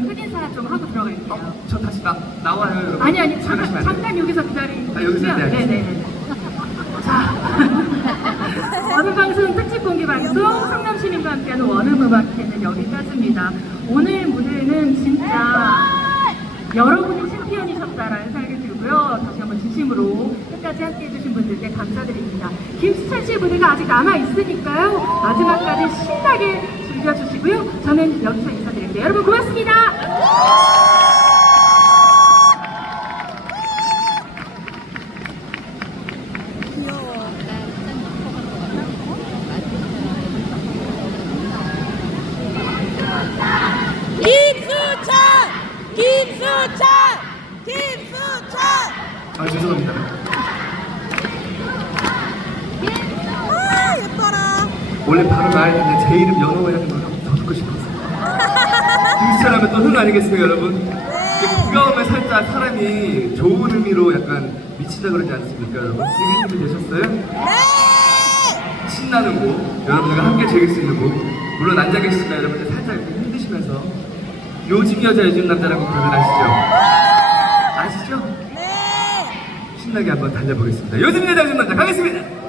저희는 끝인사 좀 하고 들어갈게요. 어, 저 다시 나, 나와요, 여러분. 아니 아니 잠깐, 안 돼요. 잠깐 여기서 기다리고 아, 여기서, 네, 알겠습니다. 네네네 자 오늘 방송 특집 공개 방송 성남 시민과 함께하는 원음 음악회는 여기까지입니다. 오늘 무대는 진짜 여러분이 챔피언이셨다라는 생각이 들고요. 다시 한번 진심으로 끝까지 함께 해주신 분들께 감사드립니다. 김수찬 씨의 무대가 아직 남아 있으니까요. 마지막까지 신나게 즐겨주시고요. 저는 여기서 인사드립니다 여러분 고맙습니다 아, 죄송합니다. 아 예뻐라. 원래 발음 안 했는데 제 이름 연호라는 걸더 듣고 싶었어요. 하면 또흥 아니겠습니까, 여러분? 오면 살짝 사람이 좋은 의미로 약간 미친다 그러지 않습니까, 여러분? 즐길 준비 되셨어요? 네! 신나는 곡, 여러분들과 함께 즐길 수 있는 곡. 물론 앉아 계시지만 여러분들 살짝 이렇게 힘드시면서 요즘 여자 요즘 남자라고 다들 아시죠? 아시죠? 네! 신나게 한번 달려보겠습니다. 요즘 여자 요즘 남자 가겠습니다.